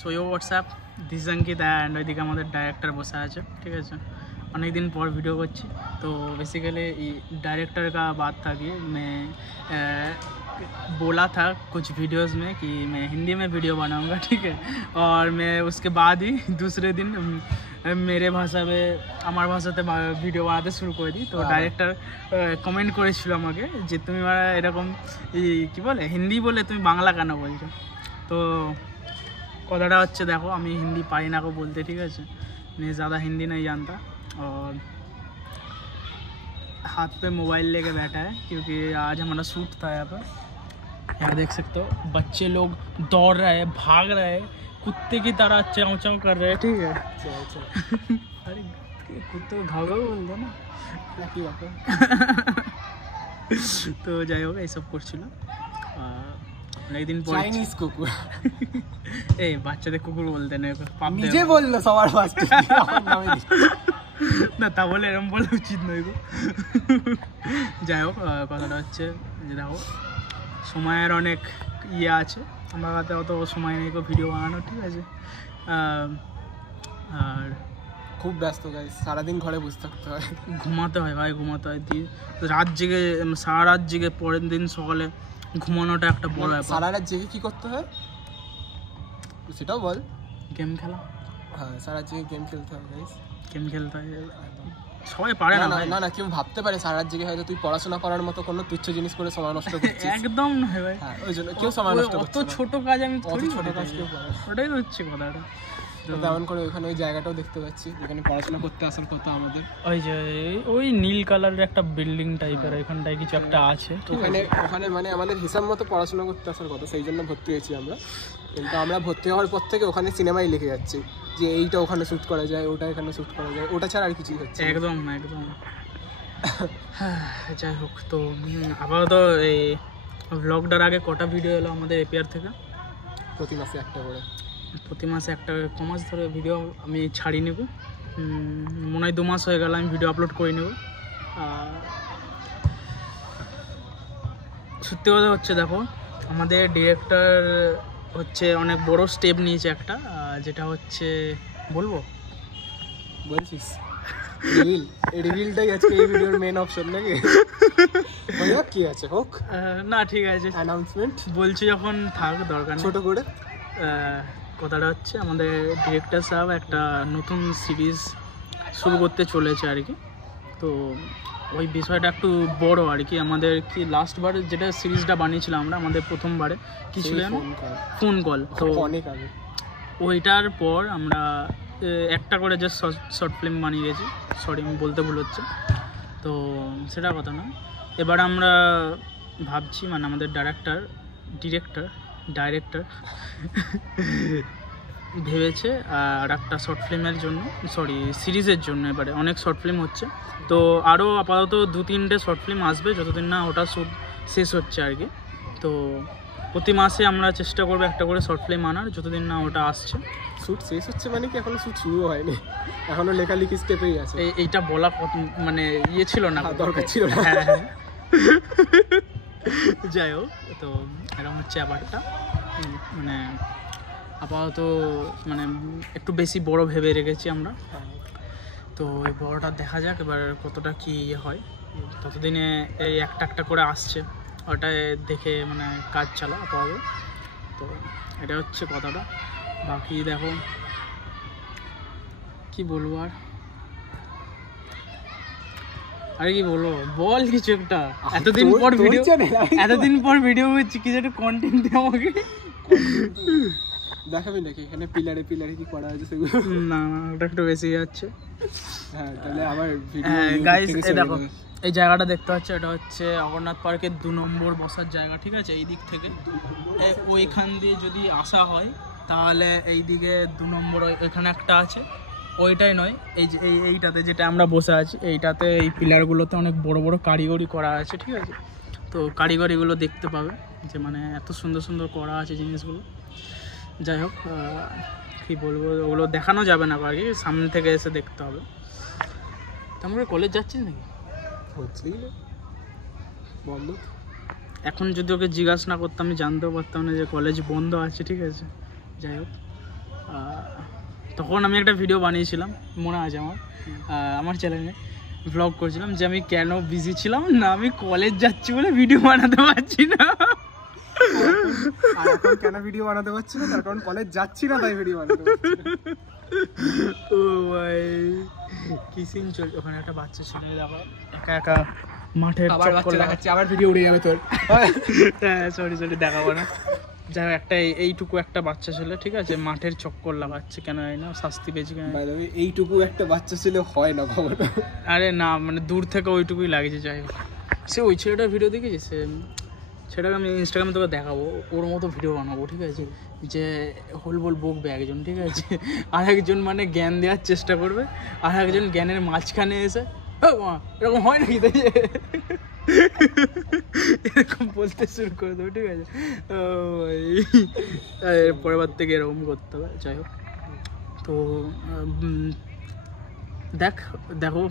So you WhatsApp, this Ankit and ওইদিকে আমাদের director বসে আছে, ঠিক আছে। अनेक दिन पर वीडियो करছি। तो बेसिकली डायरेक्टर का बात था कि मैं बोला था कुछ वीडियोस में कि मैं हिंदी में वीडियो बनाऊंगा, ठीक है। और मैं उसके बाद ही दूसरे दिन मेरे भाषा में আমার ভাষাতে ভিডিও বানাতে শুরু করে দিই। তো ডাইরেক্টর কমেন্ট করেছিল আমাকে যে তুমি এরকম কি বলে হিন্দি বলে তুমি বাংলা কেন বলছো। তো কথাটা হচ্ছে দেখো আমি হিন্দি পারি না বলতে, ঠিক আছে। मैं ज़्यादा हिंदी नहीं जानता और हाथ पे मोबाइल लेके बैठा है क्योंकि आज हमारा शूट था यहाँ पर। यहाँ देख सकते हो बच्चे लोग दौड़ रहे हैं, भाग रहे हैं, कुत्ते की तरह चाँव चाँव कर रहे हैं, ठीक है। अरे कुत्ते को घाव घाव बोल दो ना কি ব্যাপার। তো যাই হোক এইসব করছিল অনেকদিন পর চাইনিজ কুকুর। এই বাচ্চাদের কুকুর বলতে না, নিজে বললো সবার ফার্স্টে আমার নামে না, তা বলে এরকম বলা উচিত নয় গো। যাই হোক কথাটা হচ্ছে যে দেখো সময়ের অনেক ইয়ে আছে, আমার হাতে অত সময় নেই ভিডিও বানানো, ঠিক আছে। আর খুব ব্যস্ত গাইস, সারাদিন ঘরে বসে থাকতে হয়, ঘুমাতে হয় ভাই, ঘুমাতে হয়। রাত জেগে সারা রাত জেগে পরের দিন সকালে ঘুমানোটা একটা বড় ব্যাপার। সারা রাত জেগে কী করতে হয় সেটাও বল। গেম খেলা, হ্যাঁ সারা রাত জেগে গেম খেলতে হয় গাইস, গেম খেলতে হয়। সবাই পারে না না না, কেউ ভাবতে পারে সারা রাত জেগে হয়তো তুই পড়াশোনা করার মতো কোনো তুচ্ছ জিনিস করে সময় নষ্ট করছিস। একদম নয় ভাই, হ্যাঁ ওই জন্য কেউ সময় নষ্ট করছে। অত ছোট কাজ আমি ছোট কাজ কেউ করে, ওটাই তো হচ্ছে কথাটা। তেমন করে ওইখানে ওই জায়গাটাও দেখতে পাচ্ছি যেখানে পড়াশোনা করতে আসার কথা আমাদের। ওই যে ওই নীল কালারের একটা বিল্ডিং টাইপের ওইখানটায় কিছু একটা আছে, ওখানে মানে আমাদের হিসাব মতো পড়াশোনা করতে আসার কথা, সেই জন্য ভর্তি হয়েছি আমরা। কিন্তু আমরা ভর্তি হওয়ার পর থেকে ওখানে সিনেমাই লিখে যাচ্ছি যে এইটা ওখানে শ্যুট করা যায়, ওটা এখানে শ্যুট করা যায়, ওটা ছাড়া আর কিছুই হচ্ছে একদম একদম। যাই হোক, তো আপাতত এই ব্লগটার আগে কটা ভিডিও এলো আমাদের এপিআর থেকে? প্রতি মাসে একটা করে, প্রতি মাসে একটা কমাস ধরে ভিডিও আমি ছাড়ি নেব। মনে হয় 2 মাস হয়ে গেল আমি ভিডিও আপলোড করে নেব। সত্যি কথা হচ্ছে দেখো আমাদের ডিরেক্টর হচ্ছে অনেক বড় স্টেপ নিয়েছে একটা, যেটা হচ্ছে বলবো বলছিস রিভিলটাই আজকে এই ভিডিওর মেন অপশন নাকি? কি আছে হোক না, ঠিক আছে অ্যানাউন্সমেন্ট বলছি যখন থাক, দরকার ছোট করে। কথাটা হচ্ছে আমাদের ডিরেক্টর সাহেব একটা নতুন সিরিজ শুরু করতে চলেছে আর কি। তো ওই বিষয়টা একটু বড় আর কি। আমাদের কি লাস্টবার যেটা সিরিজটা বানিয়েছিলাম আমরা আমাদের প্রথমবারে কি ছিল ফোন কল, তো অনেক আগে ওইটার পর আমরা একটা করে জাস্ট শর্ট ফিল্ম বানিয়ে গেছি। সরি আমি বলতে ভুল হচ্ছে, তো সেটা কথা না। এবার আমরা ভাবছি মানে আমাদের ডিরেক্টর ভেবেছে আর একটা শর্ট ফিল্মের জন্য, সরি সিরিজের জন্য এবারে অনেক শর্ট ফিল্ম হচ্ছে। তো আরও আপাতত 2-3টে শর্ট ফিল্ম আসবে যতদিন না ওটা শ্যুট শেষ হচ্ছে আর কি। তো প্রতি মাসে আমরা চেষ্টা করবো একটা করে শর্ট ফিল্ম আনার, যতদিন না ওটা আসছে। শ্যুট শেষ হচ্ছে মানে কি এখনও শ্যুট শুরু হয়নি, এখনও লেখালেখি স্টেপেই আছে। এইটা বলা মানে ইয়ে ছিল না, দরকার ছিল না। যাই হোক, তো এরকম হচ্ছে ব্যাপারটা। মানে আপাতত মানে একটু বেশি বড় ভেবে রেখেছি আমরা। তো এই বড়টা দেখা যাক এবার কতটা কি ইয়ে হয়। ততদিনে এই একটা করে আসছে, ওটাই দেখে মানে কাজ চালা আপাতত। তো এটা হচ্ছে কথাটা। বাকি দেখো কি বলবো আরে কি বলবো, বল কিছু একটা। এতদিন পর ভিডিও হচ্ছে, কিছু একটা কন্টেন্ট দে আমাকে। দেখাবি নাকি এখানে পিলারে কি করা আছে সেগুলো? না ওটা একটু বেশি যাচ্ছে। হ্যাঁ তাহলে আবার ভিডিও গাইস এই দেখো এই জায়গাটা দেখতে পাচ্ছ, এটা হচ্ছে অমরনাথ পার্কের 2 নম্বর বসার জায়গা, ঠিক আছে। এই দিক থেকে ওইখান দিয়ে যদি আসা হয় তাহলে এই দিকে 2 নম্বর ওইখানে একটা আছে, ওইটাই নয় এই যে এইটাতে যেটা আমরা বসে আছি এইটাতে এই পিলারগুলোতে অনেক বড় বড় কারিগরি করা আছে, ঠিক আছে। তো কারিগরিগুলো দেখতে পাবে যে মানে এত সুন্দর সুন্দর করা আছে জিনিসগুলো। যাই হোক কী বলবো, ওগুলো দেখানো যাবে না আর কি, সামনে থেকে এসে দেখতে হবে। তোমরা কলেজ যাচ্ছিস নাকি? বন্ধ। এখন যদি ওকে জিজ্ঞাসা না করতাম আমি জানতেও পারতাম না যে কলেজ বন্ধ আছে, ঠিক আছে। যাই হোক তখন আমি একটা ভিডিও বানিয়েছিলাম মনে আছে আমার চ্যানেলে ব্লগ করেছিলাম যে আমি কেন বিজি ছিলাম না, আমি কলেজ যাচ্ছি বলে ভিডিও বানাতে পারছি না। আর এখন কেন ভিডিও বানাতে পারছি না? তার কারণ কলেজ যাচ্ছি না, তাই ভিডিও বানাতে পারছি না। ও ভাই কি সিন চল, ওখানে একটা বাচ্চা ছেলে দেখো একা একা মাঠের চক্কর লাগাচ্ছে, আবার ভিডিও উড়ে যাবে তোর। হ্যাঁ সরি দেখাবো না। যাই হোক একটা এইটুকু একটা বাচ্চা ছেলে ঠিক আছে মাঠের চক্কর লাগাচ্ছে, কেন জানি না, শাস্তি পেয়েছি কেন। এইটুকু একটা বাচ্চা ছেলে হয় না কখনো। আরে না মানে দূর থেকে ওইটুকুই লাগছে। যাই হোক সে ওই ছেলেটার ভিডিও দেখেছিস, সেটাকে আমি ইনস্টাগ্রামে তোকে দেখাবো, ওর মতো ভিডিও বানাবো ঠিক আছে, যে হোল বল বকবে একজন ঠিক আছে, আর একজন মানে জ্ঞান দেওয়ার চেষ্টা করবে, আর একজন জ্ঞানের মাঝখানে এসে এরকম হয় নাকি, তাই এরকম বলতে শুরু করে দেবো ঠিক আছে। পরের বার থেকে এরকম করতে হবে। যাই হোক তো দেখো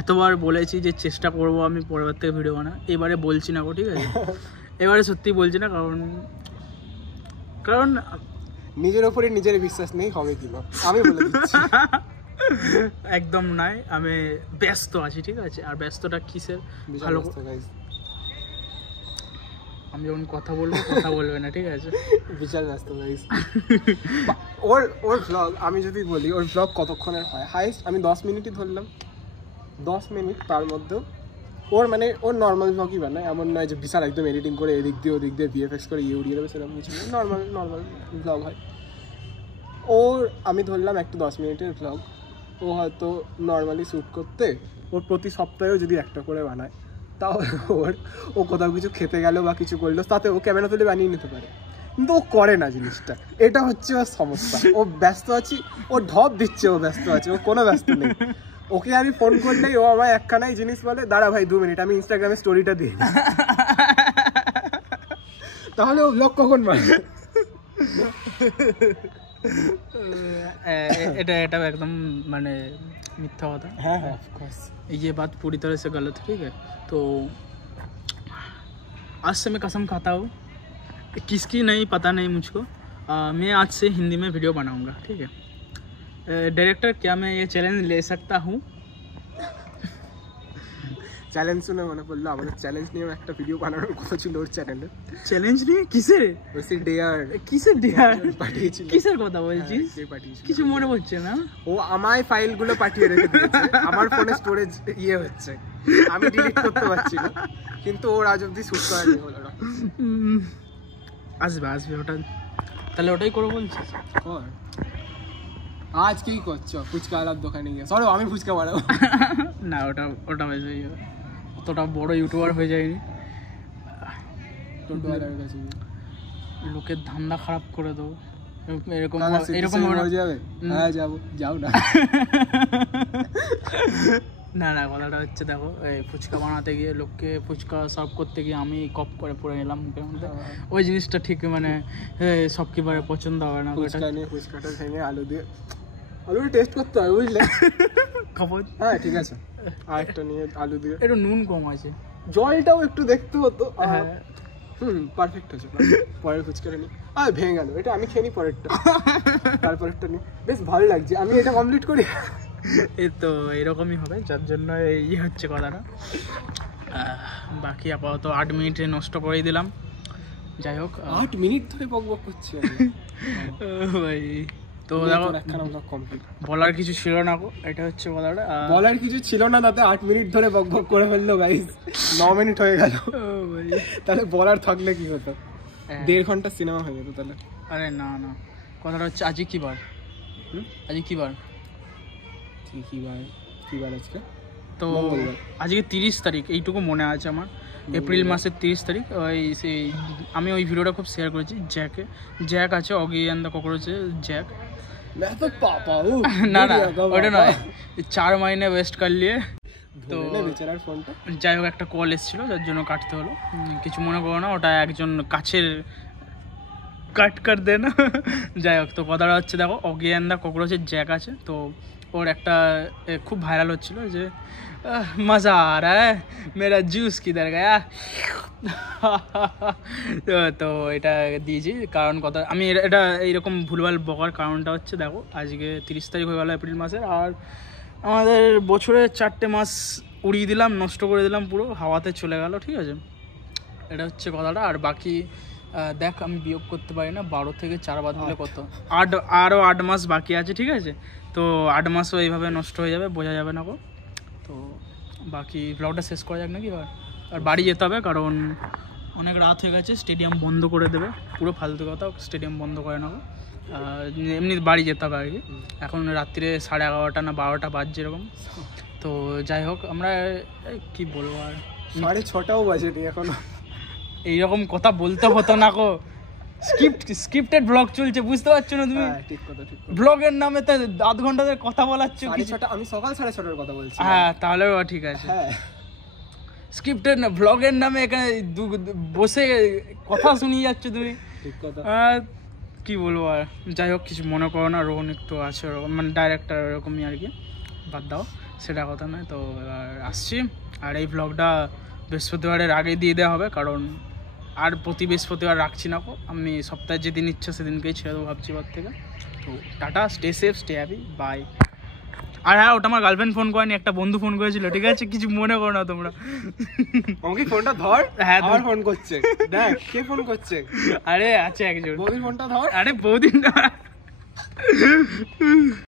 এতবার বলেছি যে চেষ্টা করবো আমি পরের বার থেকে ভিডিও বানা, এবারে বলছি না গো ঠিক আছে, এবারে সত্যি বলছি না, কারণ নিজের ওপরে নিজের বিশ্বাস নেই হবে কি না, আমি বলে দিচ্ছি। একদম নাই, আমি ব্যস্ত আছি ঠিক আছে। আর ব্যস্তটা কিসের, ভালো আমি যখন কথা বলবো কথা বলবে না ঠিক আছে, বিশাল ব্যস্ত গাইস। ওর ভ্লগ আমি যদি বলি, ওর ভ্লগ কতক্ষণের হয়, হাইস্ট আমি 10 মিনিটই ধরলাম, 10 মিনিট। তার মধ্যেও ওর নর্মাল ভ্লগই বানায়, এমন নয় যে বিশাল একদম এডিটিং করে এদিক দিয়ে ওদিক দিয়ে ভিএফএক্স করে উড়িয়ে দেবে, সেরকম কিছু নর্মাল ভ্লগ হয় ওর। আমি ধরলাম একটা 10 মিনিটের ভ্লগ, ও হয়তো নর্মালি শ্যুট করতে ওর প্রতি সপ্তাহেও যদি একটা করে বানায়, তাও ও কোথাও কিছু খেতে গেল বা কিছু করলো, তাতে ও ক্যামেরা তুলে বানিয়ে নিতে পারে, কিন্তু ও করে না জিনিসটা। এটা হচ্ছে ওর সমস্যা। ও ব্যস্ত আছি, ও ঢপ দিচ্ছে, ও ব্যস্ত আছে, ও কোনো ব্যস্ত নেই। ওকে আমি ফোন করলেই ও আমায় একখানাই জিনিস বলে, দাঁড়া ভাই 2 মিনিট আমি ইনস্টাগ্রামে স্টোরিটা দিই। তাহলে ও ব্লগ কখন বানাবে? এটা একদম মানে मिथ्या होता है। हाँ ऑफ कोर्स, ये बात पूरी तरह से गलत है ठीक है। तो आज से मैं कसम खाता हूँ, किसकी नहीं पता नहीं मुझको, मैं आज से हिंदी में वीडियो बनाऊंगा ठीक है। डायरेक्टर क्या मैं ये चैलेंज ले सकता हूँ? চ্যালেঞ্জ শুনে মনে পড়লো আমাদের চ্যালেঞ্জ নিয়ে একটা ভিডিও বানানোর কথা ছিল ওর চ্যানেলে। চ্যালেঞ্জ নিয়ে কিসের? ওই ডেয়ার কিসের ডেয়ার পাঠিয়েছিল? কিসের কথা বলছিস? কিছু মনে পড়ছে না। ও আমায় ফাইলগুলো পাঠিয়ে রেখে দিয়েছে, আমার ফোনে স্টোরেজ ইয়ে হচ্ছে, আমি ডিলিট করতে পারছি না, কিন্তু ওর আজ অবধি শুট করা নেই হলো না। আসবে ওটা, তাহলে ওটাই করো বলছিস? কর। আজ কি করছো? ফুচকা আলার দোকানে গিয়ে সরো, আমি ফুচকা বানাবো। না ওটা বেশ অতটা বড় ইউটিউবার হয়ে যায়নি, লোকের ধান্দা খারাপ করে দেবো এরকম হয়ে যাবে। হ্যাঁ যাও না। না কথাটা হচ্ছে দেখো, এই ফুচকা বানাতে গিয়ে লোককে ফুচকা সার্ভ করতে গিয়ে আমি কপ করে পড়ে নিলাম মুখের মধ্যে, ওই জিনিসটা ঠিক মানে সব কিবারে পছন্দ হবে না। ফুচকাটা ভেঙে আলুটা টেস্ট করতে হবে বুঝলে, খবর। হ্যাঁ ঠিক আছে, আর একটা নিয়ে আলু দিয়ে একটু নুন কম আছে, জলটাও একটু দেখতে হতো। পারফেক্ট আছে। পরের ফুচকাটা নিই, আর ভেঙে গেল, এটা আমি খেয়ে নিই, পরেরটা তারপরেরটা নিই, বেশ ভালো লাগছে, আমি এটা কমপ্লিট করি। এই তো এরকমই হবে, যার জন্য এই হচ্ছে কথাটা। বাকি আপাতত 8 মিনিট নষ্ট করেই দিলাম। যাই হোক 8 মিনিট ধরে বকবক করছি ভাই। তো দেখো বলার কিছু ছিল না গো, এটা হচ্ছে কথাটা, বলার কিছু ছিল না, তাতে 8 মিনিট ধরে বকবক করে ফেললো গাইস। 9 মিনিট হয়ে গেল, তাহলে বলার থাকলে কি হতো, 1.5 ঘন্টা সিনেমা হয়ে যেত তাহলে। আরে না কথাটা হচ্ছে আজকে কি বার? কি বার আজকে? তো আজকে 30 তারিখ, এইটুকু মনে আছে আমার, এপ্রিল মাসের 30 তারিখ। আমি ওই ভিডিওটা খুব শেয়ার করেছি জ্যাক আছে, অগি অ্যান্ড দ্য ককরোচে জ্যাক। না ওটা নয়, 4 মহিনে ওয়েস্ট কর লিয়ে। তো যাই হোক একটা কল এসেছিল যার জন্য কাটতে হলো, কিছু মনে করো না, ওটা একজন কাছের কাট কর দে না। যাই হোক, তো কথাটা হচ্ছে দেখো, অগি অ্যান্ড দ্য ককরোচের জ্যাক আছে, তো ওর একটা খুব ভাইরাল হচ্ছিল যে মজা আ রা হ্যাঁ মেরা জুস কিধার গায়া। তো এটা দিয়েছি কারণ কথা, আমি এটা এইরকম ভুলভাল বকার কারণটা হচ্ছে দেখো, আজকে 30 তারিখ হয়ে গেল এপ্রিল মাসের, আর আমাদের বছরের 4টে মাস উড়িয়ে দিলাম, নষ্ট করে দিলাম, পুরো হাওয়াতে চলে গেল, ঠিক আছে, এটা হচ্ছে কথাটা। আর বাকি দেখ, আমি বিয়োগ করতে পারি না, 12 থেকে 4 বাদ দিলে কত, আরও 8 মাস বাকি আছে, ঠিক আছে, তো 8 মাসও এইভাবে নষ্ট হয়ে যাবে, বোঝা যাবে না গো। তো বাকি ব্লগটা শেষ করা যাক নাকি, আর বাড়ি যেতে হবে কারণ অনেক রাত হয়ে গেছে, স্টেডিয়াম বন্ধ করে দেবে, পুরো ফালতু কথা, স্টেডিয়াম বন্ধ করে নেবো, এমনি বাড়ি যেতে হবে আর কি। এখন রাত্রিরে 11:30 না 12টা বাজছে এরকম। তো যাই হোক, আমরা কি বলবো, আর 6:30টাও বাজেনি এখনো। এইরকম কথা বলতে হতো না গো, স্ক্রিপ্টেড ব্লগ চলছে, বুঝতে পারছো না তুমি? ঠিক কথা, ঠিক কথা। ব্লগের নামে তো আধ ঘন্টা ধরে কথা বলাচ্ছ। 6:30, আমি সকাল 6:30টার কথা বলছি। হ্যাঁ, তাহলে ঠিক আছে। হ্যাঁ, স্ক্রিপ্টেড না, ব্লগের নামে এখানে বসে কথা শুনিয়ে যাচ্ছ তুমি। ঠিক কথা। কি বলবো, আর যাই হোক, কিছু মনে করো না, রোহন একটু আছে ওরকম, মানে ডাইরেক্টর এরকমই আর কি, বাদ দাও, সেটা কথা নয়। তো এবার আসছি, আর এই ব্লগটা বৃহস্পতিবারের আগে দিয়ে দেওয়া হবে, কারণ আর প্রতি বৃহস্পতিবার রাখছি না, আমি সপ্তাহে যেদিন ইচ্ছা সেদিনকেই ছেড়ে দেবো ভাবছি এবার থেকে। তো tata, stay safe, stay happy, bye. আর হ্যাঁ, ওটা আমার গার্লফ্রেন্ড ফোন করেনি, একটা বন্ধু ফোন করেছিল, ঠিক আছে, কিছু মনে করো না তোমরা। আমাকে ফোনটা ধর। হ্যাঁ, ধর, ফোন করছে, দেখ কে ফোন করছে। আরে আছে একজন, বৌদির ফোনটা ধর। আরে বৌদিন।